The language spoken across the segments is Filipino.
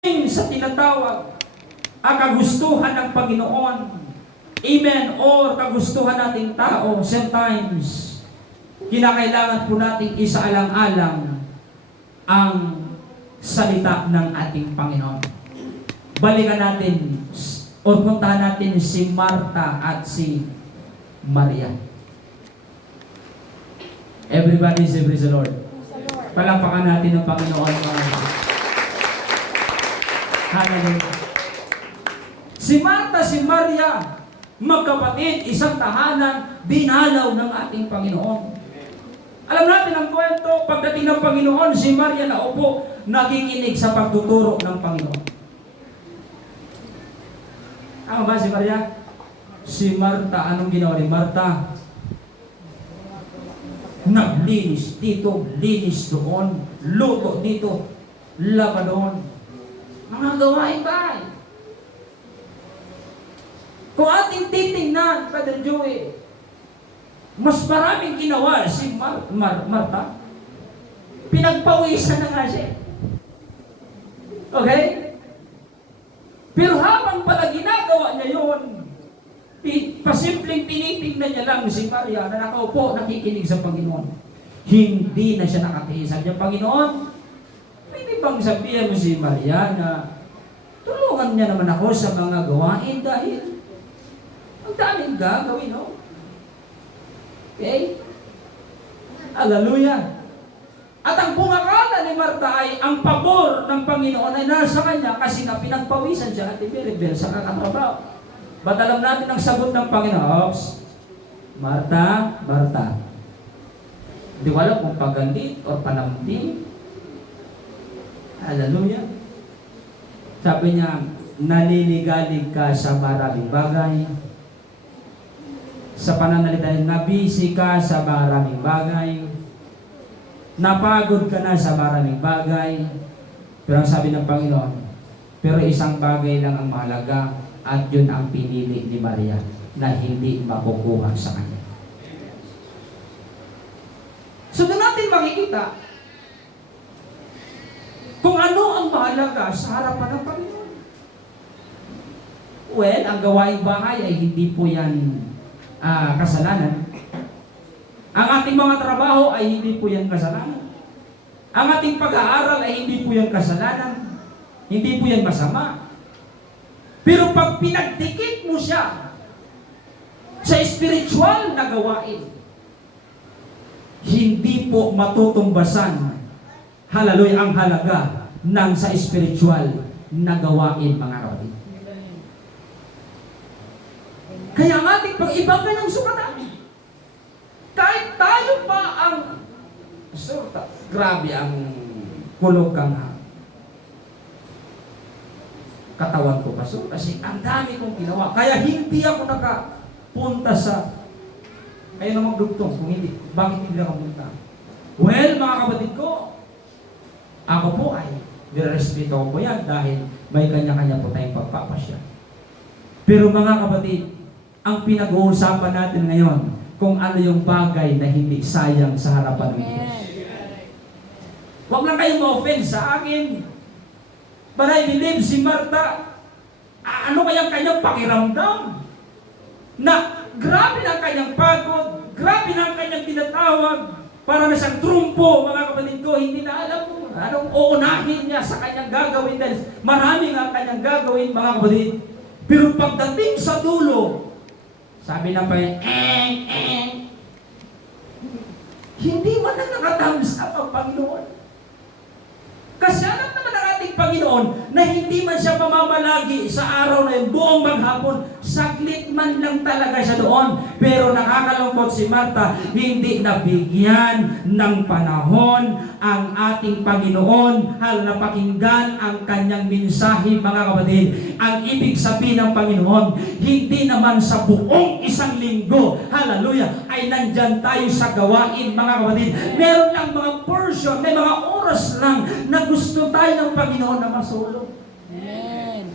sa tinatawag ang kagustuhan ng Panginoon. Amen. Or kagustuhan nating tao, sometimes, kinakailangan po nating isaalang-alang ang salita ng ating Panginoon. Balikan natin o puntahan natin si Marta at si Maria. Everybody say praise the Lord. Palapakan natin ang Panginoon. Hallelujah. Si Marta, si Maria, magkapatid, isang tahanan, dinalaw ng ating Panginoon. Alam natin ang kwento, pagdating ng Panginoon, si Maria naupo, nakikinig sa pagtuturo ng Panginoon. Tama ba si Maria? Si Marta, anong ginawa ni Marta? Naglinis dito, linis doon, luto dito, laba doon. Mga gawain bahay. Kung ating titingnan, Brother Joey, mas maraming ginawa si Marta. Pinagpawisan na nga siya. Okay? Pero habang pala ginagawa niya yun, pasimpleng tinitingnan niya lang si Maria na nakaupo, nakikinig sa Panginoon. Hindi na siya nakatiis. Sabi niya, Panginoon, pwede bang sabihan mo si Maria na tulungan niya naman ako sa mga gawain dahil ang daming gagawin, no? Okay? Hallelujah! At ang pungakala ni Marta ay ang pabor ng Panginoon ay nasa kanya kasi nga pinagpawisan siya at ibiribel sa kakatrabaho. Ba't alam natin ang sagot ng Panginoon? Marta, Marta. Hindi ko alam kung pagandit o panamdi. Hallelujah. Sabi niya, naliligalig ka sa maraming bagay. Sa pananalita, nabisi ka sa maraming bagay. Napagod ka na sa maraming bagay. Pero ang sabi ng Panginoon, pero isang bagay lang ang mahalaga at yun ang pinili ni Maria na hindi makukuha sa kanya. So doon natin makikita kung ano ang mahalaga sa harapan ng Panginoon. Well, ang gawaing bahay ay hindi po yan kasalanan. Ang ating mga trabaho ay hindi po yan kasalanan. Ang ating pag-aaral ay hindi po yan kasalanan. Hindi po yan masama. Pero pag pinagdikit mo siya sa spiritual na gawain, hindi po matutumbasan, hallelujah, ang halaga ng sa spiritual na gawain, mga kapatid. Kaya ang ating pag-ibagay ng sukatan, kahit tayo pa ang grabe ang kulog ka nga katawan ko, Pastor, kasi ang dami kong ginawa. Kaya hindi ako nakapunta sa kayo na magdugtong. Kung hindi, bakit hindi nakapunta? Well, mga kapatid ko, ako po ay nirespeto ko yan dahil may kanya-kanya po tayong pagpapasya. Pero mga kapatid, ang pinag-uusapan natin ngayon, kung ano yung bagay na hindi sayang sa harapan ng Diyos. Huwag lang kayong ma-offend sa akin. But I believe si Marta, ano kayang kanyang pakiramdam? Na grabe na ang kanyang pagod, grabe na ang kanyang tinatawag, para na siyang trumpo, mga kapatid ko, hindi na alam kung anong uunahin niya sa kanyang gagawin dahil marami nga ang kanyang gagawin, mga kapatid. Pero pagdating sa dulo, sabi na pa yun, hindi man na nakatams up ang Panginoon. Kasi alam naman ang ating Panginoon na hindi man siya pamamalagi sa araw na yun, buong maghapon, saglit man lang talaga siya doon. Pero nakakalungkot si Marta, hindi nabigyan ng panahon ang ating Panginoon na pakinggan ang kanyang mensahe, mga kapatid. Ang ibig sabihin ng Panginoon, hindi naman sa buong isang linggo, hallelujah, ay nandyan tayo sa gawain, mga kapatid. Meron lang mga portion, may mga oras lang na gusto tayo ng Panginoon na masulong. Amen.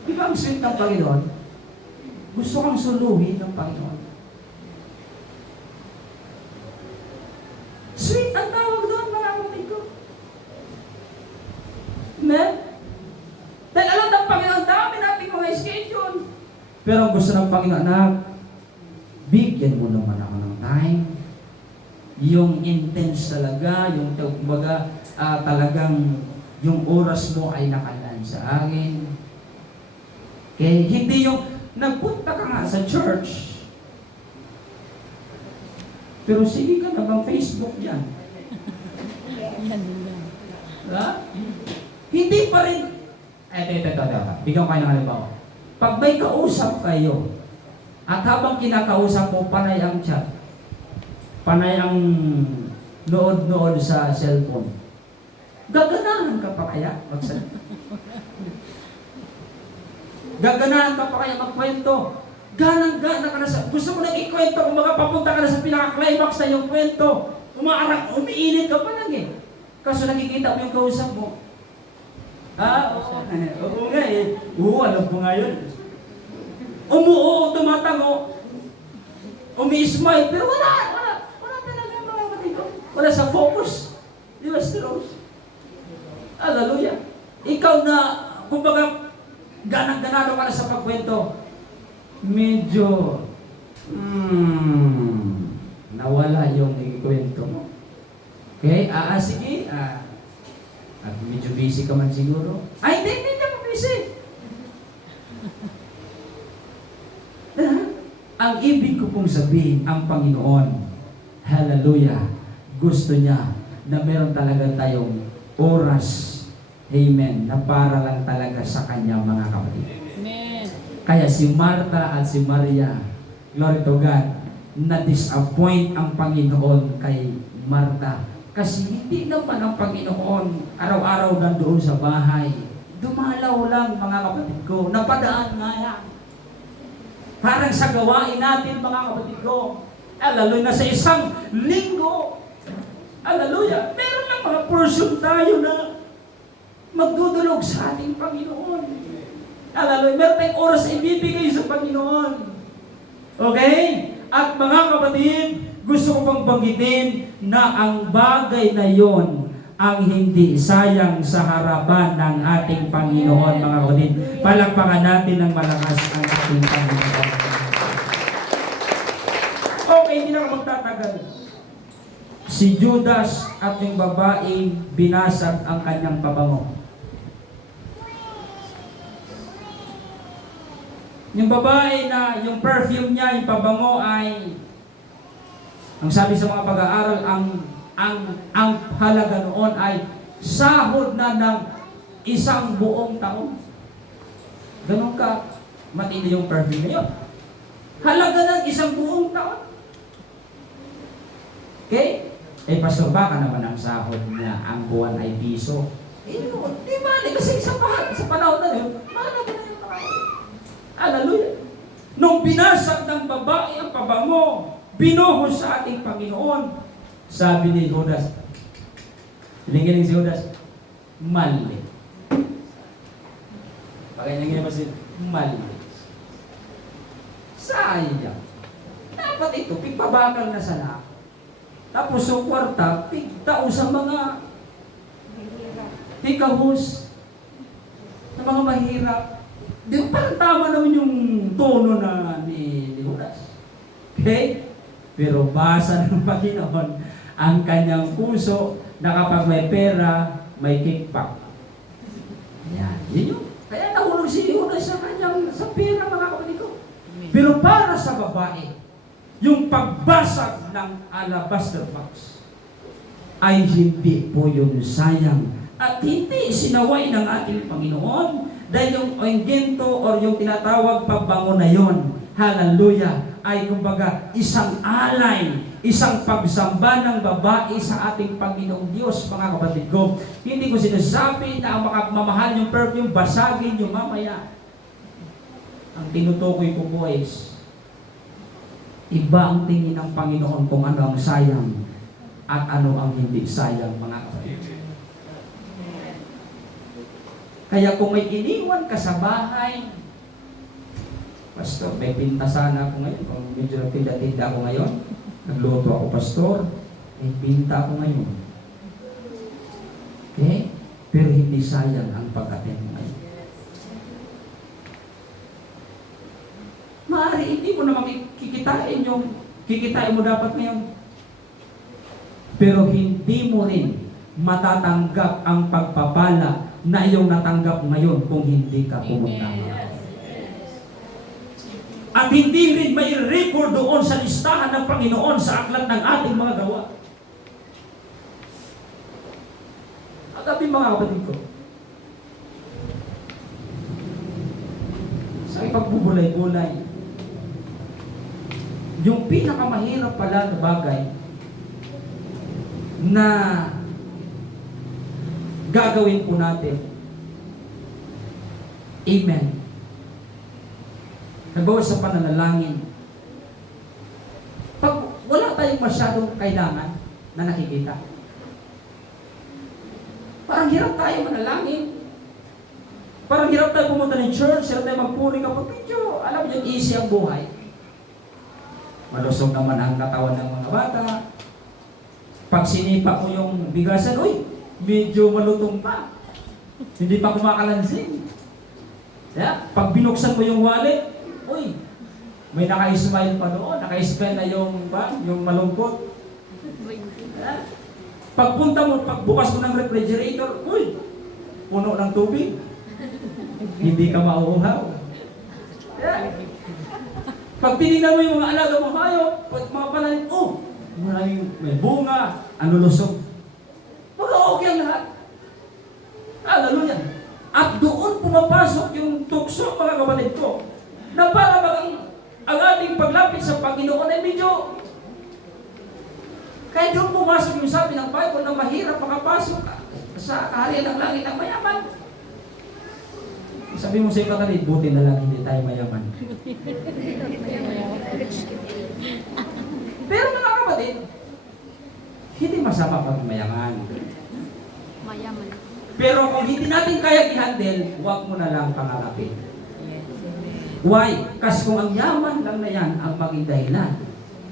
Di ba ang sweet ng Panginoon? Gusto kang suluhin ng Panginoon. Sweet ang tawag doon, mga Pero ang gusto ng Panginoon, anak, bigyan mo naman ako ng time. Yung intense talaga, yung kumbaga, talagang yung oras mo ay nakalaan sa akin. Okay? Hindi yung nagpunta ka nga sa church, pero sige ka na bang Facebook yan? Ha? Hindi pa rin. Ito. Bigyan ko kayo ng halimbawa. Pag may kausap kayo, at habang kinakausap mo, panay ang chat, panay ang nood-nood sa cellphone, gaganahan ka pa kaya magsalita? Gaganahan ka pa kaya magkwento? Ganang-gana ka na sa... Gusto mo nang ikwento kung papunta ka na sa pinaka-climax na yung kwento. Umiinit ka pa lang eh. Kaso nakikita mo yung kausap mo. Oo nga eh. Oo, alam ko nga yun. Umuo, tumatango. Umi-smile, pero wala talaga mga kapatid ko. Wala sa focus. Di ba, Rose? Hallelujah. Ikaw na, kumbaga, ganang-ganado ka na sa pagkwento, medyo, nawala yung ikwento mo. Okay? Sige. At medyo busy ka man siguro. Ay, hindi ako busy. Ang ibig ko pong sabihin, ang Panginoon, hallelujah, gusto niya na meron talaga tayong oras, amen, na para lang talaga sa Kanya, mga kapatid. Amen. Kaya si Martha at si Maria, glory to God, na-disappoint ang Panginoon kay Martha. Kasi hindi naman ang Panginoon araw-araw nandoon sa bahay. Dumalaw lang, mga kapatid ko. Napadaan nga yan. Parang sa gawain natin, mga kapatid ko. Hallelujah, na sa isang linggo. Hallelujah. Meron lang mga portion tayo na magdudulog sa ating Panginoon. Hallelujah. Meron tayong oras na ibibigay sa Panginoon. Okay? At mga kapatid, gusto ko pang banggitin na ang bagay na yon ang hindi sayang sa harapan ng ating Panginoon, mga kapatid. Palakpakan natin ng malakas ang ating Panginoon. Okay, hindi na ako magtatagal. Si Judas at yung babaeng binasag ang kanyang pabango. Yung babae na yung perfume niya, yung pabango ay, ang sabi sa mga pag-aaral, ang halaga noon ay sahod na ng isang buong taon. Ganun ka matindi yung perfume na yun. Halaga ng isang buong taon. Okay? Pastor, baka naman ang sahod niya, ang buwan ay piso. Di mali, kasi sa panahon na yun, mahalaga na yung taon. Hallelujah. Nung binasag ng babae ang pabango, binuhos sa ating Panginoon, sabi ni Judas, hiling-hiling si Judas, mali. Pagkanyang ba si mali. Sayang. Dapat ito, pigpabakal na sa lahat. Tapos yung kwarta, pigtao sa mga tikahos, sa mga mahirap. Di ba parang tama naman yung tono na ni Judas? Okay? Pero basa ng Panginoon ang kanyang puso na kapag may pera, may kickback. Yan. Yun yung. Kaya nahulog si Judas sa kanyang sa pera, mga kapatid ko. Pero para sa babae, yung pagbasag ng alabaster box ay hindi po yun sayang. At hindi sinaway ng ating Panginoon dahil yung ungento or yung tinatawag pabango na yon, hallelujah, ay kumbaga isang alay, isang pagsamba ng babae sa ating Panginoong Diyos, mga kapatid ko. Hindi ko sinasabi na ang mamahal yung perfume, basagin yung mamaya. Ang tinutukoy ko po is, iba ang tingin ng Panginoon kung ano ang sayang at ano ang hindi sayang, mga kapatid. Kaya kung may iniwan ka sa bahay, Pastor, may pinta sana ako ngayon. Kung medyo nagtinda-tinda ako ngayon, nagluto ako, Pastor, may pinta ako ngayon. Okay? Pero hindi sayang ang pag-attend mo ngayon. mo naman kikitain mo dapat ngayon. Pero hindi mo rin matatanggap ang pagpapala na iyong natanggap ngayon kung hindi ka pumunta. At hindi rin may record doon sa listahan ng Panginoon sa aklat ng ating mga gawa. At ating mga kapatid ko, sa ipagbubulay-bulay, yung pinakamahirap pala na bagay na gagawin po natin. Amen. Halimbawa sa pananalangin, pag wala tayong masyadong kailangan na nakikita, parang hirap tayo manalangin. Parang hirap tayo pumunta ng church, hirap tayo magpuri kapag medyo, alam niyo, easy ang buhay. Malusog naman ang katawan ng mga bata. Pag sinipa ko yung bigasan, uy, medyo malutong pa. Hindi pa kumakalansing. Yeah? Pag binuksan mo yung wallet, uy, may naka-smile pa doon, naka-smile na yung malungkot. Yeah? Pagpunta mo, pagbukas mo ng refrigerator, uy, puno ng tubig. Hindi ka mauuhaw. Yeah. Pag tinignan mo yung mga alaga mo hayop, mga pananim, oh, may bunga, ano lusog. Mag-okay ang lahat. Hallelujah. At doon pumapasok yung tukso, mga kapatid ko, na para bagang ang ating paglapit sa Panginoon ay medyo, kaya doon pumasok yung sabi ng Bible na mahirap makapasok sa kaharian ng langit ng mayaman. Sabi mo sa iyo kapatid, buti na lang hindi tayo mayaman. Pero mga kapatid, hindi masama pag mayaman. Mayaman. Pero kung hindi natin kaya i-handle, huwag mo na lang pangarapin. Why? Kasi kung ang yaman lang na yan ang maging dahilan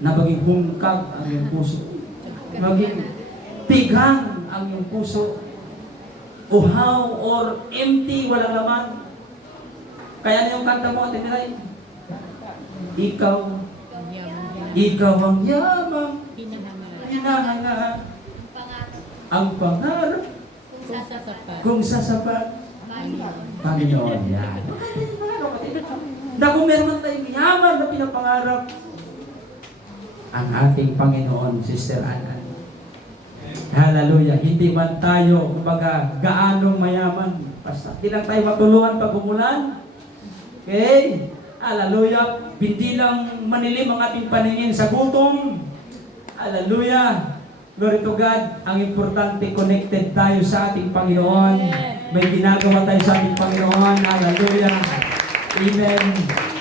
na maging hungkag ang iyong puso, maging tigang ang iyong puso, uhaw or empty, walang laman. Kaya na yung kanta mo, Ate Miray, ikaw ang yamang hinahanga ang pangarap kung sasapat Panginoon. Yan. Na kung meron tayong yaman na pinapangarap ang ating Panginoon, Sister Anna. Hallelujah. Hindi man tayo, kumbaga, gaanong mayaman. Basta, hindi lang tayo matulungan pag umulan. Okay? Hallelujah. Hindi lang manilim ang ating paningin sa gutom. Hallelujah. Glory to God. Ang importante, connected tayo sa ating Panginoon. May ginagawa tayo sa ating Panginoon. Hallelujah. Amen.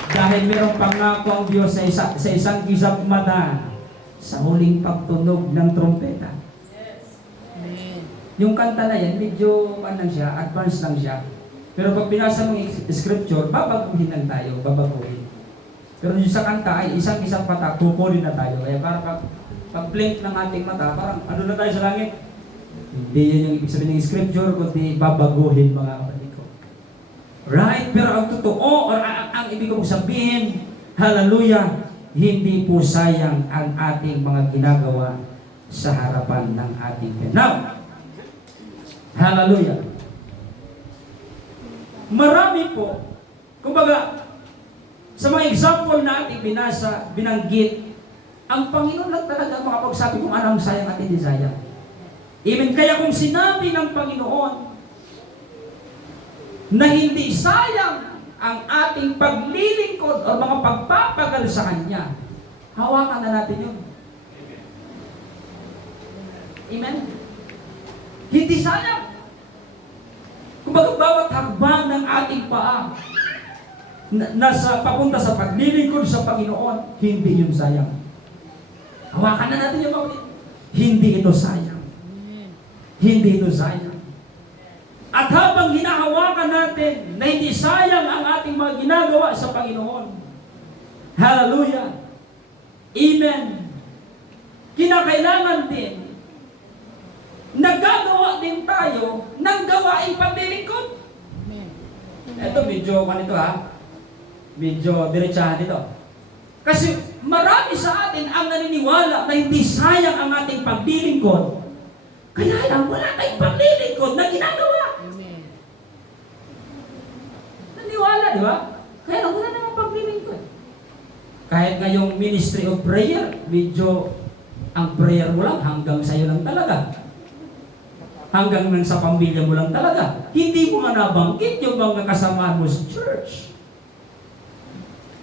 Dahil mayroong pangako ang Diyos sa isang kisap mata sa huling pagtunog ng trompeta. Yung kanta na yan, medyo siya, advanced lang siya. Pero pag binasa mo yung scripture, babaguhin lang tayo, babaguhin. Pero yung sa kanta ay isang mata, kukunin na tayo. Kaya para pag blink ng ating mata, parang ano na tayo sa langit? Hindi yan yung ibig sabihin ng scripture, kundi babaguhin mga kapatid ko. Right? Pero ang totoo, or ang ibig kong sabihin, hallelujah, hindi po sayang ang ating mga ginagawa sa harapan ng ating Now, hallelujah. Marami po, kumbaga, sa mga example na ating binasa, binanggit, ang Panginoon lang talaga makapagsabi kung anong sayang at hindi sayang. Even kaya kung sinabi ng Panginoon na hindi sayang ang ating paglilingkod o mga pagpapagal sa Kanya, hawakan na natin yun. Amen? Hindi sayang. Kumbaga bawat hakbang ng ating paa nasa papunta sa paglilingkod sa Panginoon, hindi yun sayang. Hawakan na natin yung mga hindi ito sayang. Hindi ito sayang. At habang hinahawakan natin na hindi sayang ang ating mga ginagawa sa Panginoon, hallelujah, amen, kinakailangan din nagagawa din tayo ng gawaing paglilingkod. Ito medyo kanito ha. Medyo diretsahan dito. Kasi marami sa atin ang naniniwala na hindi sayang ang ating paglilingkod. Kaya lang, wala tayong paglilingkod na ginagawa. Amen. Naniwala, di ba? Kaya lang, wala namang paglilingkod. Kahit ngayong ministry of prayer, medyo ang prayer mo lang hanggang sa'yo lang talaga. Hanggang lang sa pamilya mo lang talaga. Hindi mo nga nabanggit yung mga kasamahan mo sa church.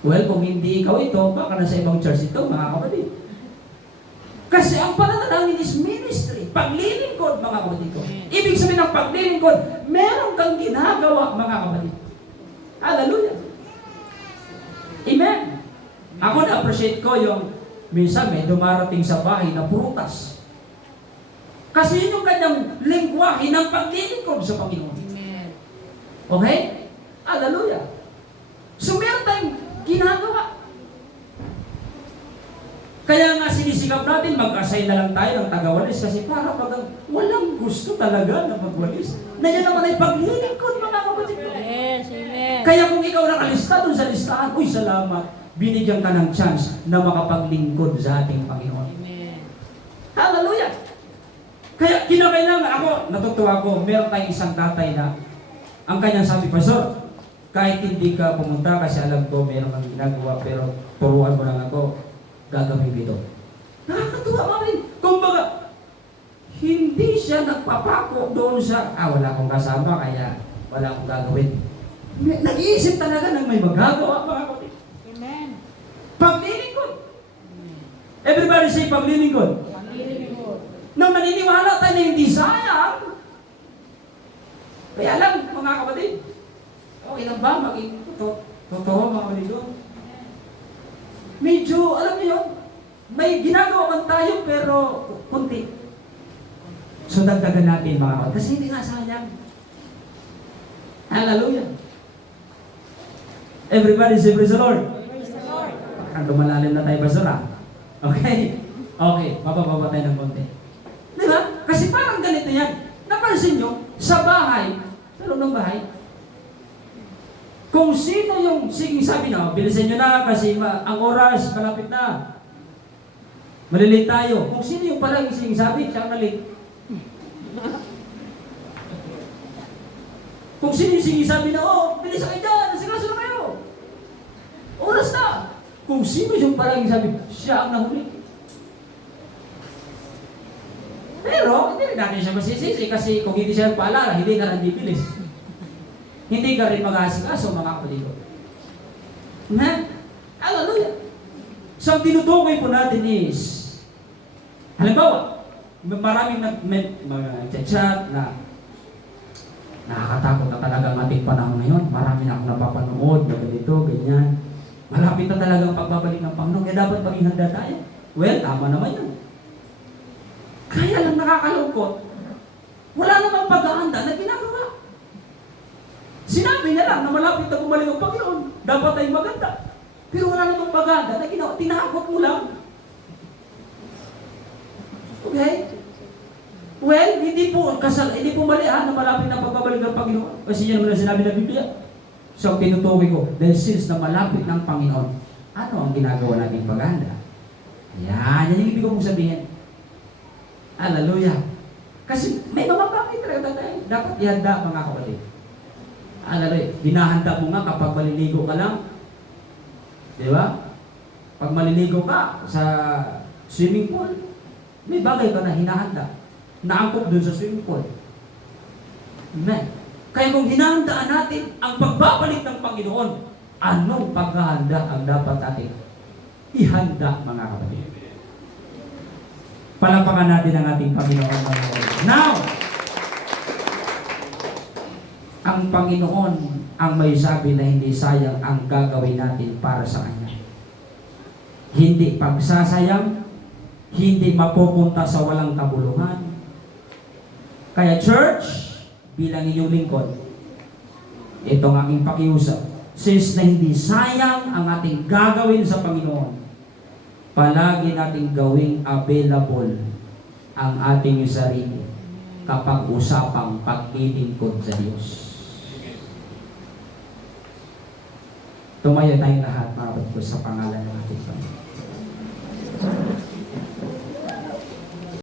Well, kung hindi ikaw ito, baka nasa ibang church ito, mga kapatid. Kasi ang pananalangin is ministry. Paglilingkod, mga kapatid ko. Ibig sabihin ng paglilingkod, meron kang ginagawa, mga kapatid. Hallelujah. Amen. Ako na-appreciate ko yung minsan may dumarating sa bahay na prutas. Kasi yun yung kanyang lingwahe ng paglilingkod sa Panginoon. Amen. Okay? Hallelujah. So meron tayong ginagawa. Kaya nga sinisikap natin, mag-assign na lang tayo ng tagawalis kasi para pag walang gusto talaga na magwalis. Na yan naman ay paglilingkod, mga kapatid ko. Yes, amen. Kaya kung ikaw nakalista doon sa listahan, uy, salamat, binigyan ka ng chance na makapaglingkod sa ating Panginoon. Amen. Hallelujah! Kaya kinakailangan ako, natutuwa ko, meron tayong isang tatay na ang kanyang sabi, Pastor, kahit hindi ka pumunta kasi alam ko meron kang ginagawa, pero turuan mo lang ako, gagawin ko ito. Nakakatuwa mga rin. Kumbaga, hindi siya nagpapako doon sa, wala akong kasama, kaya wala akong gagawin. Nag-iisip talaga ng may magagawa, mga kapatid. Amen. Paglilingkod. Everybody say paglilingkod. Nang naniniwala tayo na hindi sayang. Kaya lang, mga kapatid, okay lang ba maging totoo, mga kapatid ko? Medyo, alam niyo, may ginagawa man tayo pero kunti. So dagdagan natin, mga kapatid, kasi hindi nga sayang. Hallelujah. Everybody say praise the Lord. Praise the Lord. Ang lumalalim na tayo, Pastor, ha? Okay? Okay, bababa tayo ng konti. Di ba? Kasi parang ganito yan. Napansin nyo, sa bahay, sa loob ng bahay, kung sino yung, sige sabi na, bilisan nyo na kasi ang oras, malapit na. Malilate tayo. Kung sino yung palang sige sabi, siya ang nalate. Kung sino yung sige sabi na, bilisan kayo dyan, nasikaso na kayo. Oras na. Kung sino yung palang sabi, siya ang nahuli. Pero, hindi rin natin siya masisisi kasi kung hindi siya paalala, hindi ka rin bibilis. Hindi ka rin mag-aasikaso, mga kapatid ko. Amen? Hallelujah! So, ang tinutukoy po natin is, halimbawa, maraming nag-chat na nakakatakot na talaga ang ating panahon ngayon. Marami na akong napapanood na ganito, ganyan. Malapit na talagang pagbabalik ng Panginoon, kaya dapat maging handa tayo. Well, tama naman yun. Kaya lang nakakalungkot, wala namang paghahanda na ginagawa. Sinabi niya lang na malapit na bumalik ang Panginoon, dapat ay maganda. Pero wala namang paghahanda na ginawa, tinakot mo lang. Okay? Well, hindi po mali na malapit na pagbabalik ng Panginoon. Kasi yan naman ang sinabi ng Biblia. So, tinutukoy ko, dahil since na malapit ng Panginoon, ano ang ginagawa nating paghahanda? Yan yung ibig ko mong sabihin. Hallelujah. Kasi may mga bagay talaga tayo. Dapat ihanda, mga kapatid. Hallelujah. Binahanda mo nga kapag maliligo ka lang. Di ba? Pag maliligo ka sa swimming pool, may bagay ka na hinahanda. Naangkop dun sa swimming pool. Amen. Kaya kung hinahandaan natin ang pagbabalik ng Panginoon, anong paghahanda ang dapat natin ihanda, mga kapatid? Palapakan natin ang ating Panginoon. Now, ang Panginoon ang may sabi na hindi sayang ang gagawin natin para sa Kanya. Hindi pagsasayang, hindi mapupunta sa walang kabuluhan. Kaya church, bilang inyong lingkod, ito ang aking pakiusap. Since na hindi sayang ang ating gagawin sa Panginoon, palagi nating gawing available ang ating sarili kapag usapang paglilingkod sa Diyos. Tumayo tayong lahat, mga pinapasalamat ko sa pangalan ng ating Panginoon.